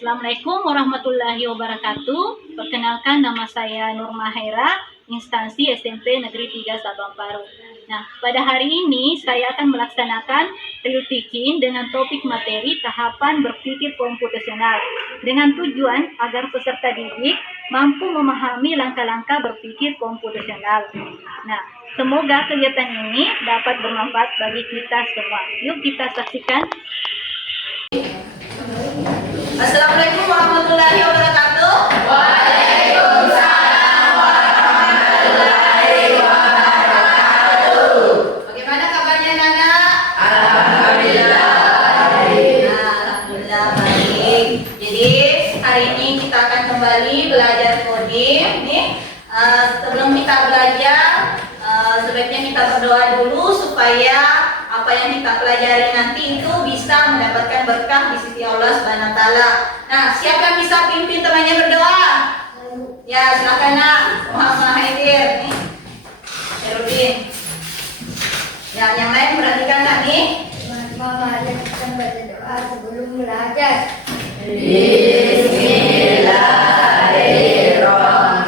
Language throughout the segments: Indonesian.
Assalamualaikum warahmatullahi wabarakatuh. Perkenalkan, nama saya Nur Mahaira, instansi SMP Negeri 3 Sabang Paru. Nah, pada hari ini saya akan melaksanakan real teaching dengan topik materi tahapan berpikir komputasional dengan tujuan agar peserta didik mampu memahami langkah-langkah berpikir komputasional. Nah, semoga kegiatan ini dapat bermanfaat bagi kita semua. Yuk kita saksikan. Assalamualaikum warahmatullahi wabarakatuh. Waalaikumsalam warahmatullahi wabarakatuh. Bagaimana kabarnya Nana? Alhamdulillah. Alhamdulillah baik. Jadi hari ini kita akan kembali belajar coding. Sebelum kita belajar, sebaiknya kita berdoa dulu supaya apa yang kita pelajari nanti itu bisa mendapatkan berkah di sisi Allah Subhanahu wa taala. Nah, siapa yang bisa pimpin temannya berdoa? Ya, silakan Nak. Muhammad Haidir nih. Herudin. Ya, yang lain perhatikan Nak nih. Mama kita baca doa sebelum belajar. Bismillahirrahmanirrahim.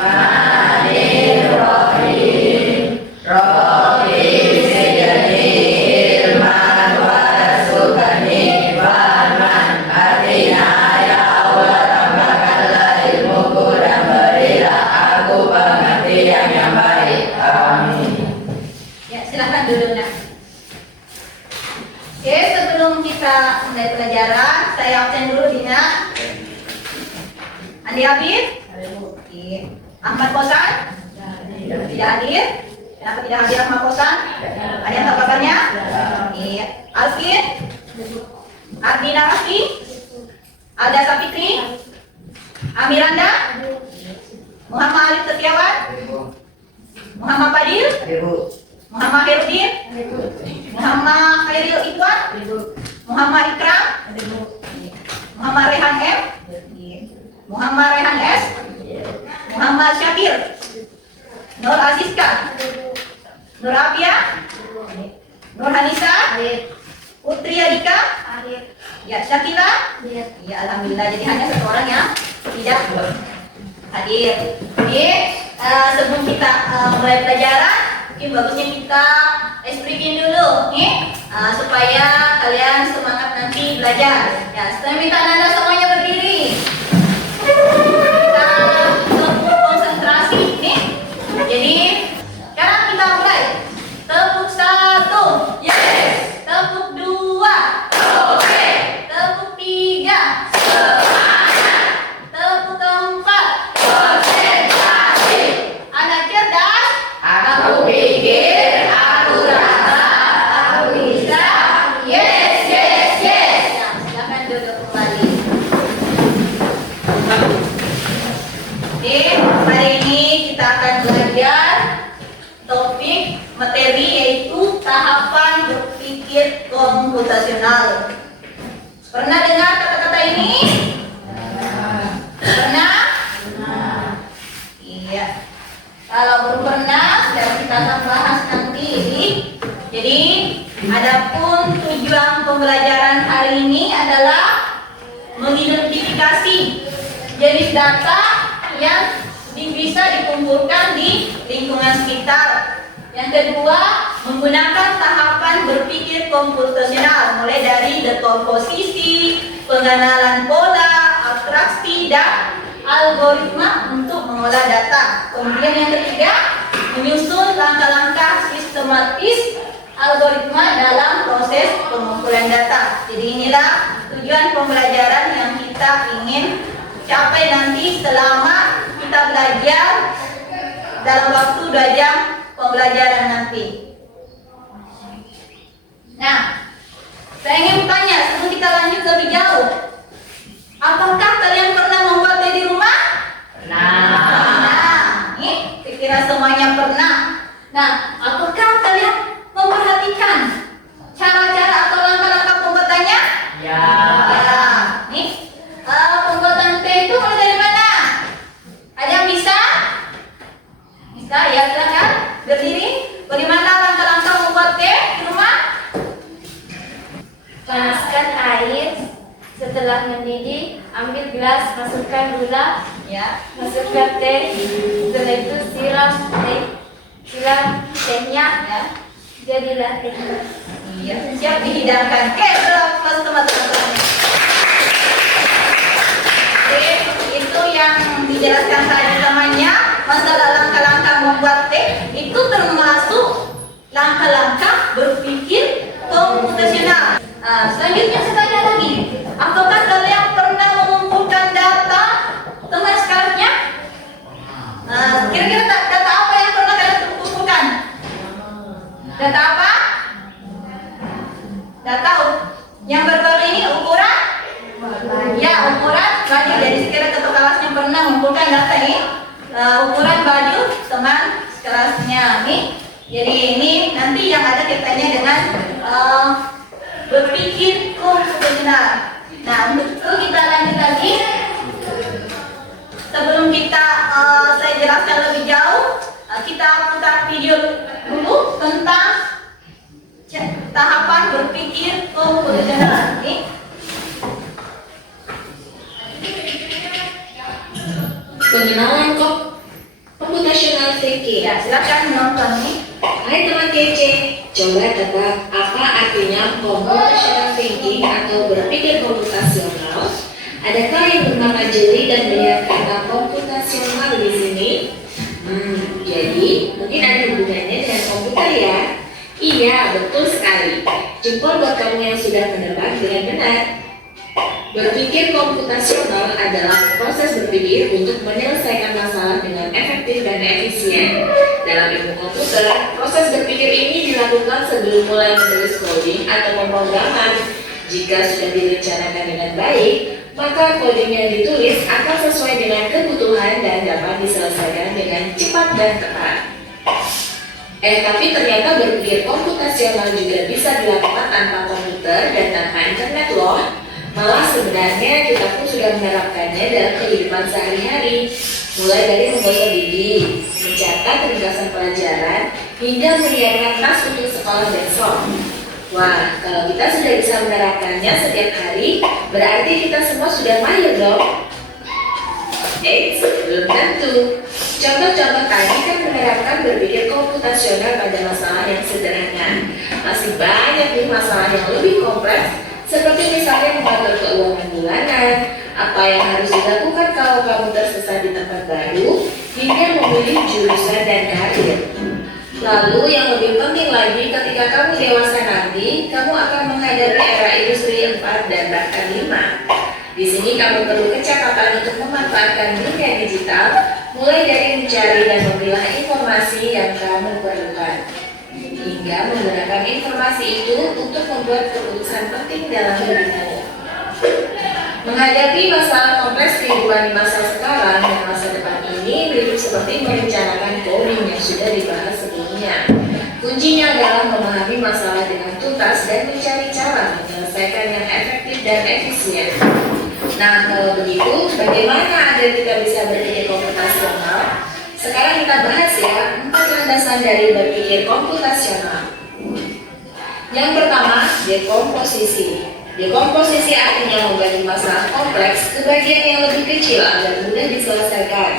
Oke, sebelum kita mulai pelajaran, saya absen dulu Dina. Andi Abid? Oke. Ahmad Kosan? Tidak hadir. Kenapa tidak hadir Ahmad Kosan? Ada yang tahu kabarnya? Iya. Alvin? Ardina Rafi? Alda Sapitri? Amiranda? Muhammad Alif Setiawan? Muhammad Fadil? Muhammad Herudin? Muhammad Khairil Ikhwan? Muhammad Ikram? Muhammad Rehan M? Muhammad Rehan S? Muhammad Syakir? Nur Aziska? Nur Afia? Nur Hanisa? Putri Adika? Ya, Syakila? Ya, alhamdulillah. Jadi hanya satu orang yang tidak hadir. Jadi sebelum kita mulai pelajaran, mungkin bagusnya kita speaking dulu nih, supaya kalian semangat nanti belajar. Ya, setelah minta Nanda semuanya berdiri. Kita tepuk konsentrasi nih. Jadi sekarang kita mulai. Tepuk 1. Yes. Tepuk 2. Oke. Tepuk 3. Semangat. Tepuk 4. Konsentrasi. Anak cerdas. Aku pikir, aku rasa, aku bisa. Yes, yes, yes. Nah, silakan duduk kembali. Oke, hari ini kita akan belajar topik materi yaitu tahapan berpikir komputasional. Pernah dengar kata-kata ini? Pernah? Iya. Kalau belum pernah, dan kita akan bahas nanti. Jadi, adapun tujuan pembelajaran hari ini adalah mengidentifikasi jenis data yang bisa dikumpulkan di lingkungan sekitar. Yang kedua, menggunakan tahapan berpikir komputasional, mulai dari dekomposisi, pengenalan pola, abstraksi, dan algoritma untuk mengolah data. Kemudian yang ketiga, menyusun langkah-langkah sistematis algoritma dalam proses pengumpulan data. Jadi inilah tujuan pembelajaran yang kita ingin capai nanti selama kita belajar dalam waktu 2 jam pembelajaran nanti. Nah, saya ingin bertanya sebelum kita lanjut lebih jauh. Apakah kalian pernah membuatnya di rumah? Nah, ini saya kira semuanya pernah. Nah, apakah kalian memperhatikan cara-cara atau langkah-langkah pembuatannya? Ya. Nih, pembuatan T itu mulai dari mana? Ada yang bisa? Bisa ya, silakan berdiri. Bagaimana langkah-langkah membuat T di rumah? Panaskan air. Setelah Setelah mendidih, ambil gelas, masukkan gula, Ya. masukkan teh, setelah itu siram tehnya, Ya. jadilah teh. Iya, siap dihidangkan. Oke, plus teman-teman. Oke, itu yang dijelaskan tadi namanya masalah langkah-langkah membuat teh itu termasuk langkah-langkah berpikir komputasional. Selanjutnya saya tanya lagi, apakah kalian pernah mengumpulkan data teman sekalian? Kira-kira data apa yang pernah kalian kumpulkan? Data apa? Data yang baru-baru ini ukuran? Ya, ukuran baju. Jadi sekira ketua kelasnya pernah mengumpulkan data ini ukuran baju teman sekelasnya nih. Jadi ini nanti yang ada kaitannya dengan berpikir komputasional. Nah, untuk itu kita lanjut lagi. Sebelum saya jelaskan lebih jauh, kita putar video dulu tentang tahapan berpikir komputasional. Nih. Pengenalan computational thinking. Ya, silakan menonton nih. Hai teman kece, coba tebak apa artinya computational thinking atau berpikir komputasional? Adakah yang bernama jeli dan melihat kata komputasional di sini? Jadi mungkin ada hubungannya dengan komputer ya? Iya, betul sekali. Jempol buat kamu yang sudah menebak dengan benar. Berpikir komputasional adalah proses berpikir untuk menyelesaikan masalah dengan efektif dan efisien. Dalam ilmu komputer, proses berpikir ini dilakukan sebelum mulai menulis coding atau pemrograman. Jika sudah direncanakan dengan baik, maka coding yang ditulis akan sesuai dengan kebutuhan dan dapat diselesaikan dengan cepat dan tepat. Tapi ternyata berpikir komputasional juga bisa dilakukan tanpa komputer dan tanpa internet loh. Malah sebenarnya kita pun sudah menerapkannya dalam kehidupan sehari-hari, mulai dari menggosok gigi, mencatat ringkasan pelajaran, hingga menyiapkan tas untuk sekolah besok. Wah, kalau kita sudah bisa menerapkannya setiap hari, berarti kita semua sudah mahir dong. Belum tentu. Contoh-contoh tadi kan menerapkan berpikir komputasional pada masalah yang sederhana. Masih banyak nih masalah yang lebih kompleks, seperti misalnya mengatur keuangan bulanan, apa yang harus dilakukan kalau kamu tersesat di tempat baru, hingga memilih jurusan dan karir. Lalu yang lebih penting lagi, ketika kamu dewasa nanti, kamu akan menghadapi era industri 4 dan bahkan 5. Di sini kamu perlu kecakapan untuk memanfaatkan dunia digital, mulai dari mencari dan memilah informasi yang kamu perlukan, hingga menggunakan informasi itu untuk membuat keputusan penting dalam hidupmu. Menghadapi masalah kompleks kehidupan di masa sekarang dan masa depan ini mirip seperti merencanakan coding yang sudah dibahas sebelumnya. Kuncinya adalah memahami masalah dengan tuntas dan mencari cara menyelesaikan yang efektif dan efisien. Nah, kalau begitu, bagaimana agar kita bisa berpikir komputasional? Sekarang kita bahas ya 4 landasan dari berpikir komputasional. Yang pertama, dekomposisi. Dekomposisi artinya membagi masalah kompleks ke bagian yang lebih kecil agar mudah diselesaikan.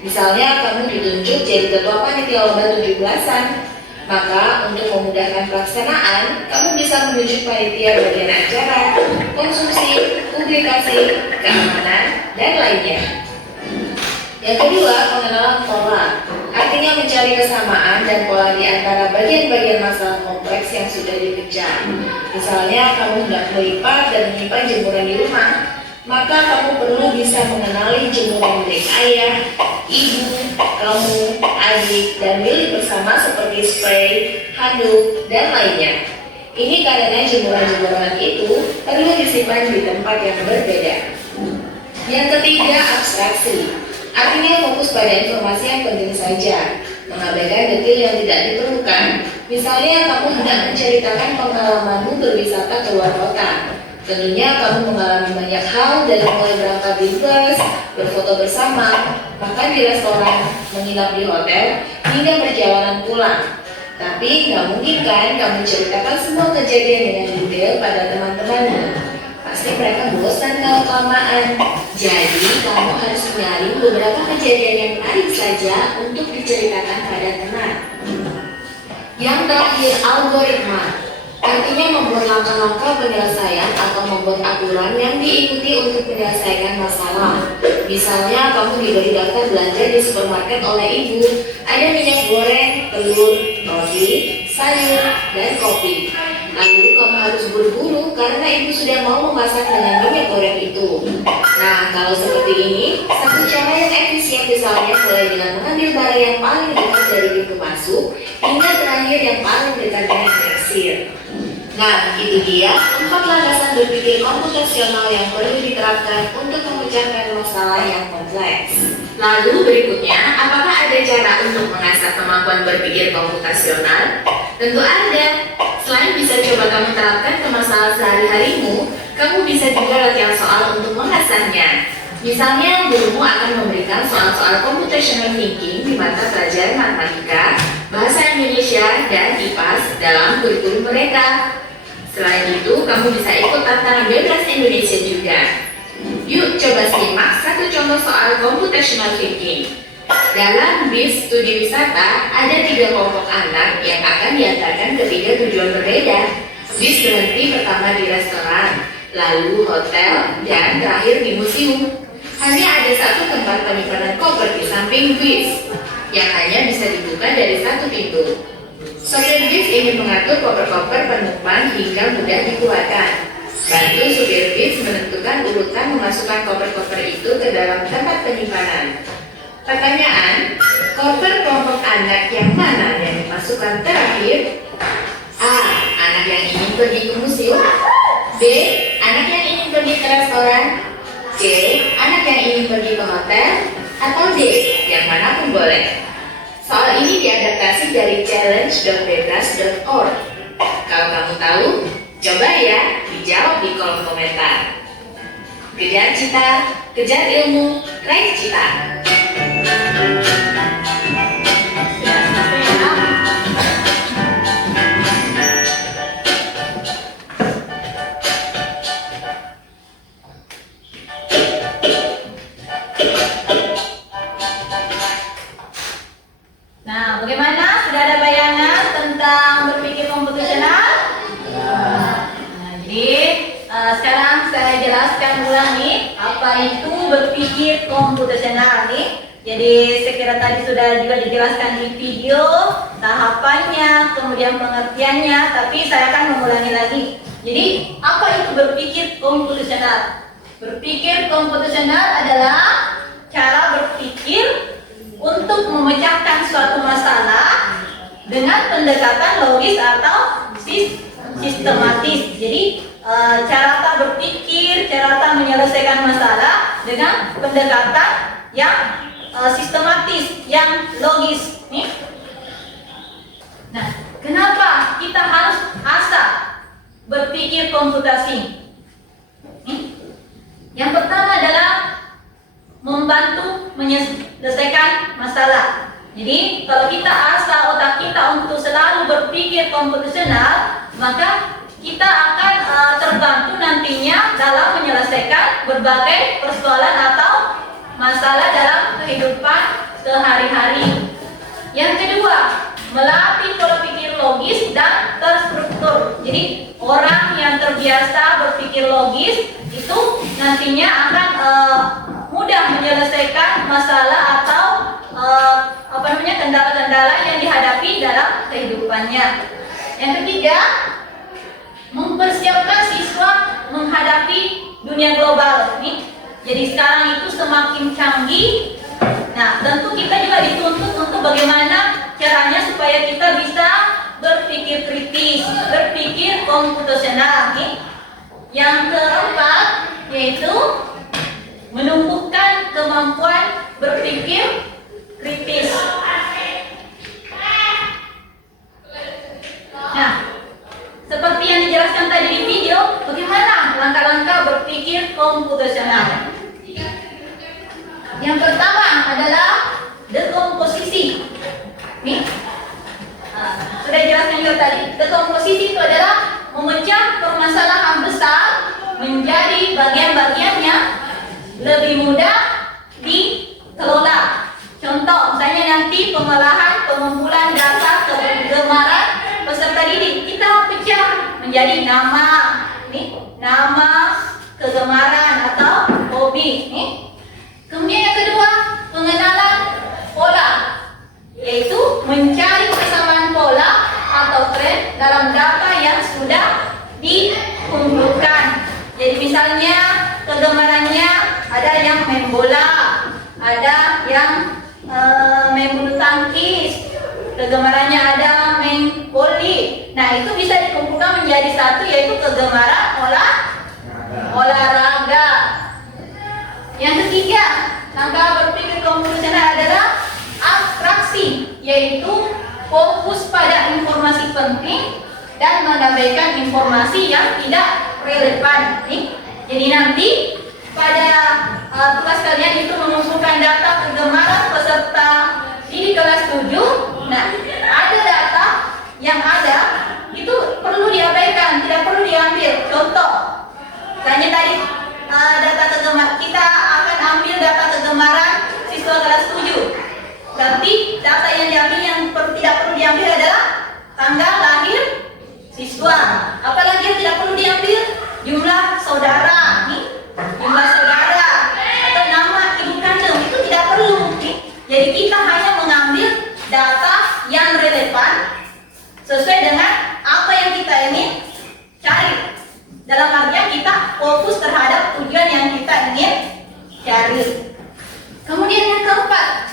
Misalnya kamu ditunjuk jadi ketua panitia lomba 17-an, maka untuk memudahkan pelaksanaan, kamu bisa menunjuk panitia bagian acara, konsumsi, publikasi, keamanan, dan lainnya. Yang kedua, pengenalan pola. Artinya mencari kesamaan dan pola di antara bagian-bagian masalah kompleks yang sudah dikejar. Misalnya kamu hendak melipat dan menyimpan jemuran di rumah, maka kamu perlu bisa mengenali jemuran milik ayah, ibu, kamu, adik, dan milik bersama seperti spray, handuk, dan lainnya. Ini karena jemuran-jemuran itu perlu disimpan di tempat yang berbeda. Yang ketiga, abstraksi. Artinya fokus pada informasi yang penting saja, mengabaikan detail yang tidak diperlukan. Misalnya kamu hendak menceritakan pengalamanmu berwisata ke luar kota. Tentunya kamu mengalami banyak hal dari mulai berangkat di bus, berfoto bersama, makan di restoran, menginap di hotel, hingga perjalanan pulang. Tapi nggak mungkin kan kamu ceritakan semua kejadian dengan detail pada teman-temanmu. Pasti mereka bosan kalau kelamaan. Jadi, kamu harus menyaring beberapa kejadian yang menarik saja untuk diceritakan pada teman. Yang terakhir, algoritma. Artinya membuat langkah-langkah penyelesaian atau membuat aturan yang diikuti untuk menyelesaikan masalah. Misalnya, kamu diberi daftar belanja di supermarket oleh ibu. Ada minyak goreng, telur, roti, sayur, dan kopi. Lalu kamu harus buru-buru karena ibu sudah mau memasak dengan minyak goreng itu. Nah, kalau seperti ini, satu cara yang efisien misalnya mulai dengan mengambil barang yang paling dekat dari pintu masuk hingga terakhir yang paling dekat dengan kasir. Nah, itu dia 4 landasan berpikir komputasional yang perlu diterapkan untuk memecahkan masalah yang kompleks. Lalu berikutnya, apakah ada cara untuk mengasah kemampuan berpikir komputasional? Tentu ada. Selain bisa coba kamu terapkan ke masalah sehari-harimu, kamu bisa juga latihan soal untuk mengasahnya. Misalnya, gurumu akan memberikan soal-soal computational thinking di mata pelajaran matematika, bahasa Indonesia, dan IPAS dalam kurikulum mereka. Selain itu, kamu bisa ikut tantangan bebas Indonesia juga. Yuk coba simak satu contoh soal computational thinking. Dalam bis studi wisata, ada 3 kelompok anak yang akan diantarkan ke 3 tujuan berbeda. Bis berhenti pertama di restoran, lalu hotel, dan terakhir di museum. Hanya ada satu tempat penyimpanan koper di samping bis, yang hanya bisa dibuka dari satu pintu. Sopir bis ingin mengatur koper-koper penumpang hingga mudah dikeluarkan. Bantu supir bis menentukan urutan memasukkan koper-koper itu ke dalam tempat penyimpanan. Pertanyaan, koper kelompok anak yang mana yang dimasukkan terakhir? A. Anak yang ingin pergi ke museum. B. Anak yang ingin pergi ke restoran. C. Anak yang ingin pergi ke hotel. Atau D. Yang manapun boleh. Soal ini diadaptasi dari challenge.bebas.org. Kalau kamu tahu, coba ya dijawab di kolom komentar. Kejar cita, kejar ilmu, raih cita. Nah, bagaimana? Sudah ada bayangan tentang berpikir komputasional? Jadi sekarang saya jelaskan ulang nih apa itu berpikir komputasional nih. Jadi sekira tadi sudah juga dijelaskan di video tahapannya, kemudian pengertiannya, tapi saya akan mengulangi lagi. Jadi apa itu berpikir komputasional? Berpikir komputasional adalah cara berpikir untuk memecahkan suatu masalah dengan pendekatan logis atau sistematis. Jadi cara berpikir, cara menyelesaikan masalah dengan pendekatan yang sistematis, yang logis. Nih. Nah, kenapa kita harus asah berpikir komputasi? Nih. Yang pertama adalah membantu menyelesaikan masalah. Jadi kalau kita asah otak kita untuk selalu berpikir komputasional, maka kita akan terbantu nantinya dalam menyelesaikan berbagai persoalan atau masalah dalam kehidupan sehari-hari. Yang kedua, melatih pola pikir logis dan terstruktur. Jadi orang yang terbiasa berpikir logis itu nantinya akan mudah menyelesaikan masalah atau kendala-kendala yang dihadapi dalam kehidupannya. Yang ketiga, mempersiapkan siswa menghadapi dunia global nih. Jadi sekarang itu semakin canggih. Nah, tentu kita juga dituntut untuk bagaimana caranya supaya kita bisa berpikir kritis, berpikir komputasional nih. Yang keempat yaitu menumbuhkan kemampuan berpikir kritis. Nah, seperti yang dijelaskan tadi di video, bagaimana langkah-langkah berpikir komputasional? Yang pertama adalah dekomposisi. Nih, sudah dijelaskan juga tadi. Dekomposisi itu adalah memecah permasalahan besar menjadi lebih mudah dikelola. Contoh, misalnya nanti pengolahan pengumpulan data kegemaran peserta didik kita pecah menjadi nama, nama kegemaran atau hobi. Kemudian yang kedua, pengenalan pola, yaitu mencari kesamaan pola atau tren dalam data yang sudah dikumpulkan. Jadi misalnya kegemarannya ada yang main bola, ada yang main bulu tangkis, kegemarannya ada main voli. Nah, itu bisa dikumpulkan menjadi satu, yaitu kegemaran olahraga. Yang ketiga, langkah berpikir komputasional adalah abstraksi, yaitu fokus pada informasi penting dan mengabaikan informasi yang tidak relevan. Jadi nanti pada tugas kalian itu mengumpulkan data kegemaran peserta di kelas 7. Nah, ada data yang ada itu perlu diabaikan, tidak perlu diambil. Contoh, misalnya tadi data kegemaran, kita akan ambil data kegemaran siswa kelas 7. Berarti data yang diambil yang tidak perlu diambil adalah tanggal lahir siswa. Apalagi yang tidak perlu diambil? Jumlah saudara, jumlah saudara atau nama ibu kandung, itu tidak perlu. Jadi kita hanya mengambil data yang relevan sesuai dengan apa yang kita ingin cari. Dalam artian kita fokus terhadap tujuan yang kita ingin cari. Kemudian yang keempat,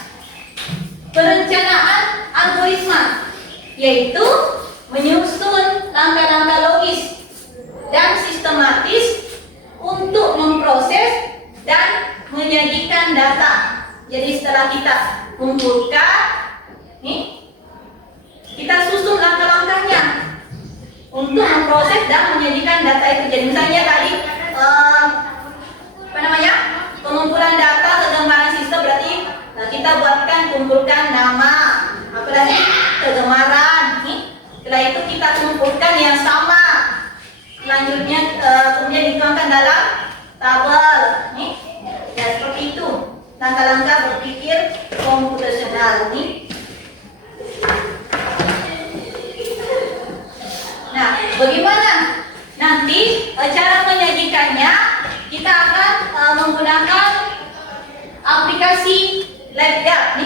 perencanaan algoritma, yaitu menyusun langkah-langkah logis dan sistematis untuk memproses dan menyajikan data. Jadi setelah kita kumpulkan, kita susun langkah-langkahnya untuk memproses dan menyajikan data itu. Jadi misalnya tadi pengumpulan data kegemaran siswa, berarti kita kumpulkan nama, apalagi kegemaran. Setelah itu kita kumpulkan yang sama. Selanjutnya kemudian dituangkan dalam tabel. Ya, seperti itu langkah-langkah berpikir komputasional. Nah, bagaimana nanti cara menyajikannya? Kita akan menggunakan aplikasi LabDAP.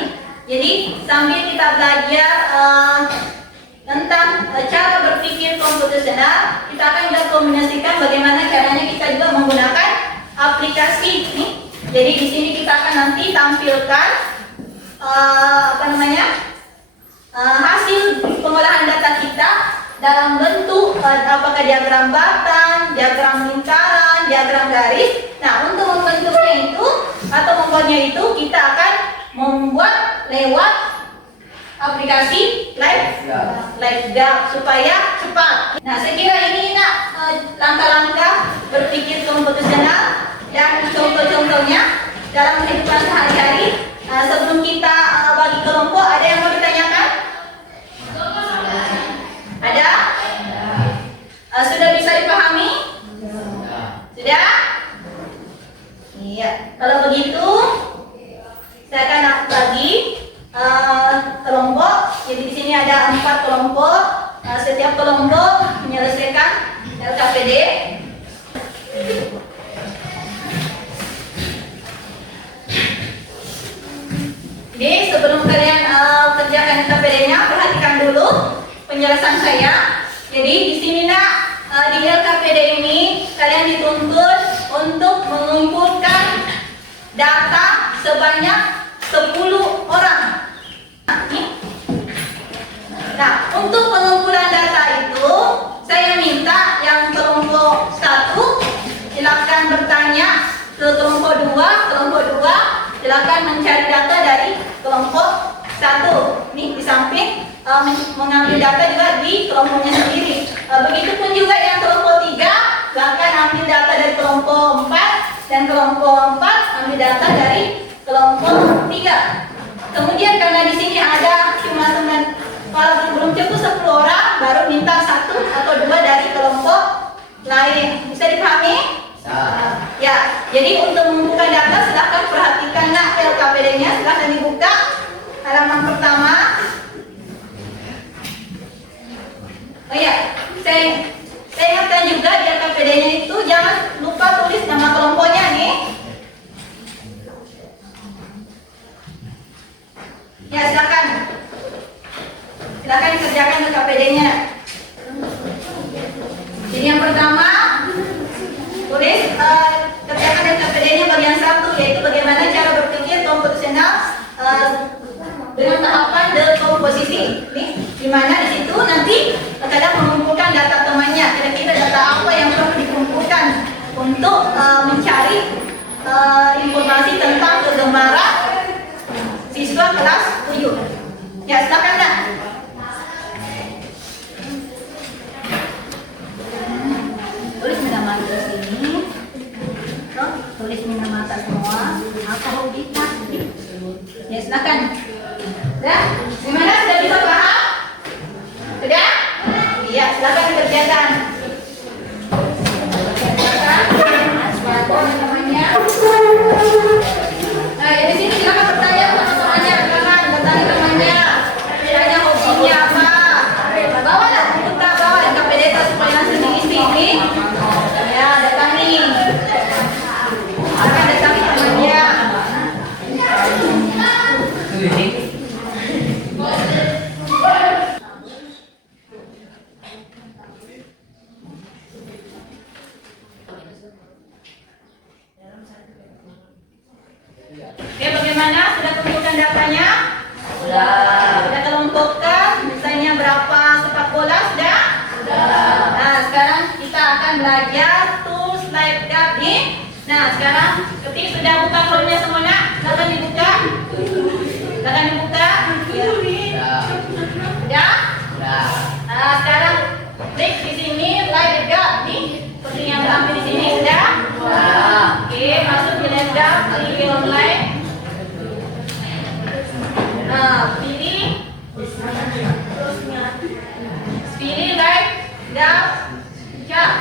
Jadi sambil kita belajar tentang cara berpikir komputasional, kita akan juga kombinasikan bagaimana caranya kita juga menggunakan aplikasi. Jadi di sini kita akan nanti tampilkan hasil pengolahan data kita dalam bentuk apakah diagram batang, diagram lingkaran, diagram garis. Nah, untuk membentuknya itu atau membuatnya itu kita akan membuat lewat aplikasi LabDAP supaya cepat. Nah, saya kira ini langkah-langkah berpikir komputasional dan contoh-contohnya dalam kehidupan sehari-hari. Sebelum kita bagi kelompok, ada yang mau ditanyakan? Ada? Sudah bisa dipahami? Sudah? Iya. Kalau begitu, saya akan bagi kelompok. Jadi di sini ada 4 kelompok. Setiap kelompok menyelesaikan LKPD. Jadi sebelum kalian kerjakan LKPD-nya, perhatikan dulu penjelasan saya. Jadi di sini di LKPD ini kalian dituntut untuk mengumpulkan data sebanyak 10 orang. Nah, untuk pengumpulan data itu saya minta yang kelompok 1 silakan bertanya ke kelompok 2, silakan mencari data dari kelompok 1. Nih di samping mengambil data juga di kelompoknya sendiri. Begitupun juga yang kelompok 3 silakan ambil data dari kelompok 4 dan kelompok 4 ambil data dari kelompok 3. Kemudian karena di sini ada cuma kalau belum cukup 10 orang, baru minta 1 atau 2 dari kelompok lain. Bisa dipahami? Ya, jadi untuk mengumpulkan data halaman pertama. Oh ya, saya ingatkan juga di KPD-nya itu jangan lupa tulis nama kelompoknya nih. Ya, silakan dikerjakan ke KPD-nya. Jadi yang pertama tulis kerjakan di KPD-nya bagian 1, yaitu bagaimana cara berpikir komputasional dengan tahapan dekomposisi. Nih, dimana di situ nanti kadang mengumpulkan data temannya. Kira-kira data apa yang perlu dikumpulkan untuk mencari informasi tentang kegemaran siswa kelas 7. Ya, silakan Nak. Tulis nama di sini. Tulis nama semua. Apa hobi kita? Ya, silakan. Sudah? Gimana? Sudah bisa paham? Sudah? Iya, silakan dikerjakan. Namanya. Nah, ya di sini silakan bertanya sama temannya, silakan bertanya temannya. Tanya hobinya apa? Bawa lah, kita bawa KPD supaya langsung diisi ini. Ya, datangi. Silakan datangi temannya. Oke, bagaimana? Sudah kumpulkan datanya? Sudah kelompokkan misalnya berapa sepak bola? Sudah? Nah, sekarang kita akan belajar tools slide guard nih. Nah, sekarang ketik sudah buka formnya semua Nak? Silakan dibuka. Silakan dibuka. Sudah? Nah, sekarang klik di sini slide guard nih. Seperti yang tampil di sini sudah? Oke, masuk di laptop, pilih online. Nah, pilih like, gap, chart.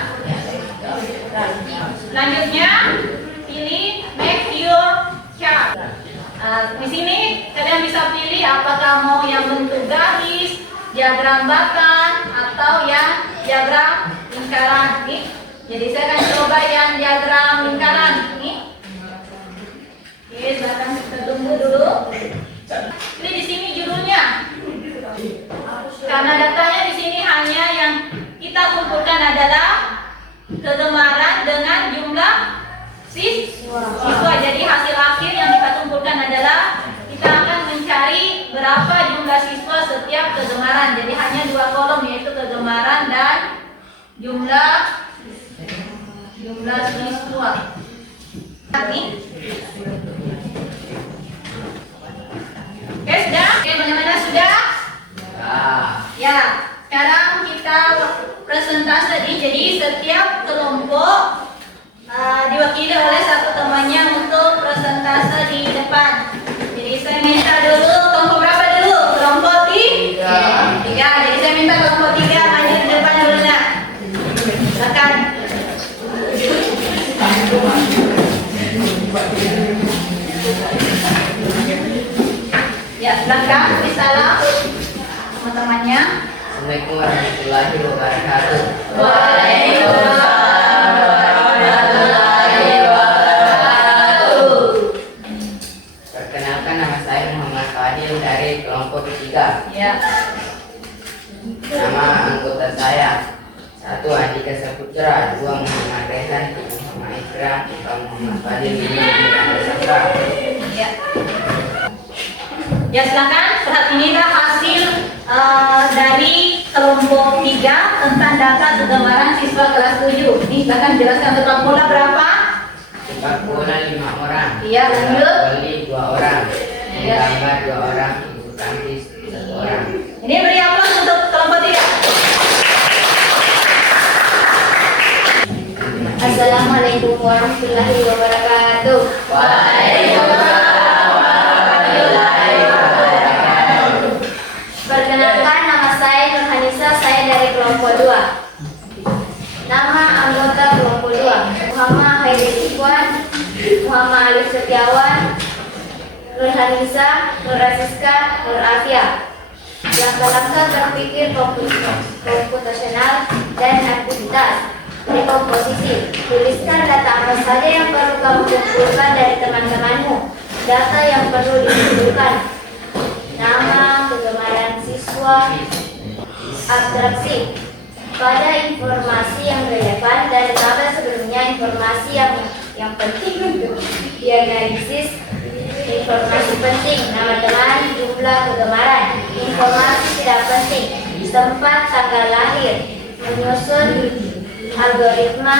Selanjutnya, pilih make your chart. Di sini kalian bisa pilih apakah mau yang bentuk garis, diagram bahkan, atau yang diagram lingkaran. Nih, jadi saya akan coba yang diagram lingkaran. Nih. Oke, silakan kita tunggu dulu. Ini di sini judulnya. Karena datanya di sini hanya yang kita kumpulkan adalah kegemaran dengan jumlah siswa. Jadi hasil akhir yang kita kumpulkan adalah kita akan mencari berapa jumlah siswa setiap kegemaran. Jadi hanya 2 kolom, yaitu kegemaran dan jumlah siswa. Oke, sudah? Oke, bagaimana sudah? Ya, sekarang kita presentasi. Jadi setiap kelompok diwakili oleh satu temannya untuk presentase di depan. Jadi saya minta dulu kelompok berapa dulu? Kelompok 3. Jadi saya minta kelompok 3 maju di depan dulu Nak. Silakan. Ya, silakan. Salam sama temannya. Assalamualaikum warahmatullahi wabarakatuh. Waalaikumsalam warahmatullahi wabarakatuh. Perkenalkan, nama saya Muhammad Fadil dari kelompok 3. Ya. Nama anggota saya 1. Andika Saputra, 2. Muhammad Rehan, 3. Muhammad Ikram, 4. Muhammad Fadil, 5. Muhammad Sabra. Ya. Ya, silakan. Perhatikanlah hasil dari kelompok 3 tentang data kegemaran siswa kelas 7. Ini silakan jelaskan sepak bola berapa? Sepak bola 5 orang. Iya, lanjut. Voli 2 orang. Iya. Gambar 2 orang. Bulu tangkis 1 orang. Ini beri aplaus untuk kelompok 3. Assalamualaikum warahmatullahi wabarakatuh. Perkenalkan, nama saya Nurhanisa, saya dari kelompok 2. Nama anggota kelompok 2: Muhammad Hairi Ikhwan, Muhammad Alif Setiawan, Nurhanisa, Nurasiska, Nurafia. Langkah-langkah berpikir komputasional dan aktivitas. Rekomposisi. Tuliskan data apa saja yang perlu kamu kumpulkan dari teman-temanmu. Data yang perlu dikumpulkan. Nama, kegemaran siswa. Abstraksi. Pada informasi yang relevan dari tabel sebelumnya, informasi yang penting untuk dianalisis. Informasi penting, nama teman, jumlah kegemaran. Informasi tidak penting, tempat, tanggal lahir. Menyusun algoritma.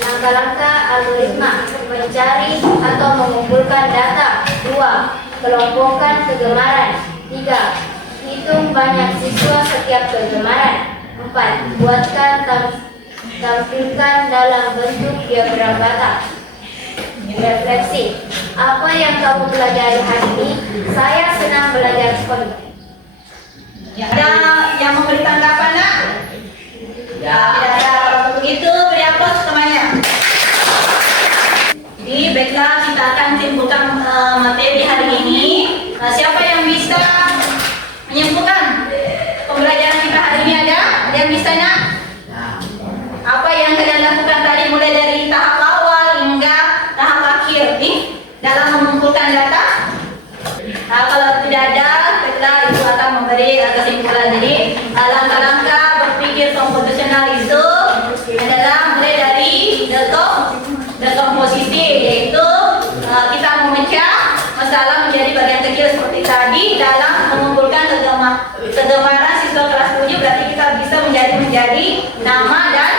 Langkah-langkah algoritma: mencari atau mengumpulkan data. 2. Kelompokkan kegemaran. 3. Hitung banyak siswa setiap kegemaran. 4. Buatkan tampilkan dalam bentuk diagram data. Refleksi. Apa yang kamu pelajari hari ini? Saya senang belajar coding. Ada yang memberi tanggapan, nak? Ya. Tidak ada. Kalau begitu, beri aplaus semuanya. Jadi, baiklah, kita akan simpulkan materi hari ini. Siapa yang bisa menyimpulkan pembelajaran kita hari ini? Ada yang bisa, nak? Apa yang kalian lakukan tadi mulai dari tahap awal hingga tahap akhir nih dalam mengumpulkan data? Kalau tidak ada, baiklah itu akan memberi kesimpulan. Jadi langkah-langkah berpikir komputasional itu adalah mulai dari dekomposisi, yaitu kita memecah masalah menjadi bagian kecil seperti tadi dalam mengumpulkan kegemaran siswa kelas 7. Berarti kita bisa menjadi nama dan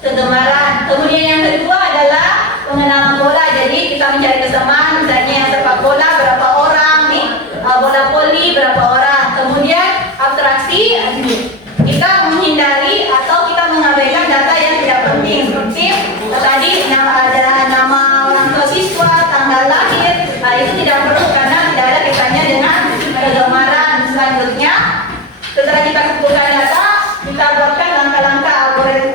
kegemaran. Kemudian yang kedua adalah pengenalan bola. Jadi kita mencari kesamaan, misalnya yang sepak bola berapa orang nih, bola voli berapa orang. Kemudian abstraksi, kita menghindari atau kita mengabaikan data yang tidak penting seperti tadi nama orang tua siswa, tanggal lahir. Itu tidak perlu karena tidak ada kaitannya dengan kegemaran. Selanjutnya, setelah kita kumpulkan data, kita buatkan langkah-langkah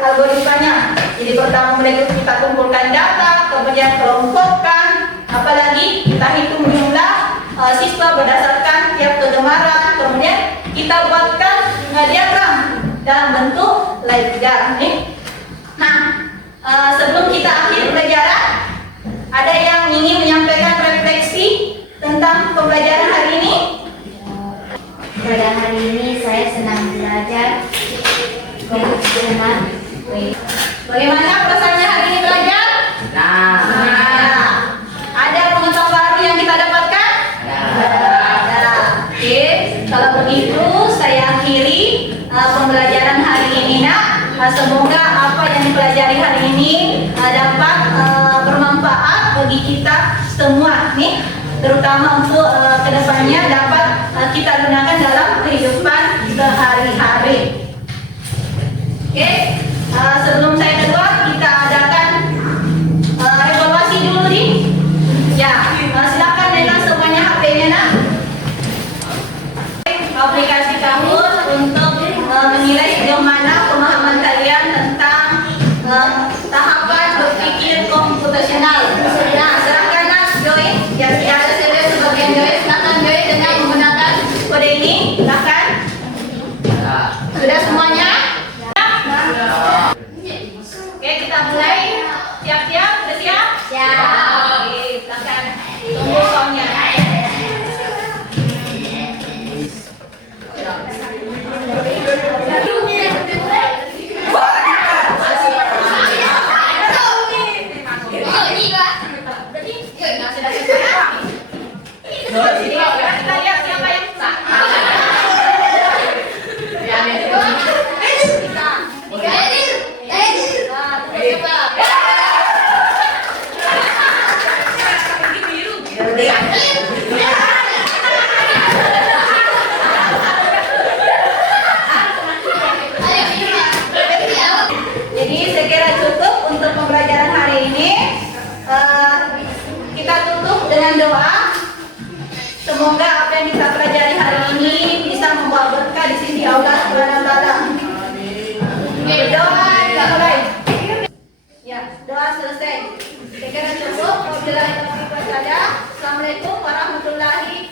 algoritmanya. Jadi pertama mulai kita kumpulkan data, kemudian kelompokkan, apalagi kita hitung jumlah siswa berdasarkan tiap kegemaran, kemudian kita buatkan diagram dalam bentuk layar nih. Nah, sebelum kita akhir pelajaran, ada yang ingin menyampaikan refleksi tentang pembelajaran hari ini? Pada hari ini saya senang belajar komputasional. Bagaimana perasaannya hari ini belajar? Nah. Ada pengetahuan baru yang kita dapatkan? Ada. Oke, kalau begitu saya akhiri pembelajaran hari ini, nak. Semoga apa yang dipelajari hari ini dapat bermanfaat bagi kita semua nih, terutama untuk kedepannya dapat kita gunakan dalam kehidupan sehari-hari. Oke, sebelum saya keluar kita adakan evaluasi dulu nih. Ya, silakan lelang semuanya HP-nya, nak. Aplikasi kamu untuk menilai sejauh mana pemahaman kalian tentang tahapan berpikir komputasional. Nah, silakan, nak, join. Ya, ada saya sebagian join. Silakan join dengan menggunakan kode ini. Silakan. Sudah semuanya? Oke, kita mulai. Siap-siap? Sudah siap? Siap. Oke, silakan. Tunggu soundnya. Kita lihat siapa yang sah. Jadi saya kira cukup untuk pembelajaran hari ini. Kita tutup dengan doa. Semoga apa yang kita pelajari hari ini bisa membawa berkah di sisi Allah Subhanahu wa taala. Berdoa kita mulai. Ya, doa selesai. Saya kira cukup. Wabillahi taufiq wal hidayah. Assalamualaikum warahmatullahi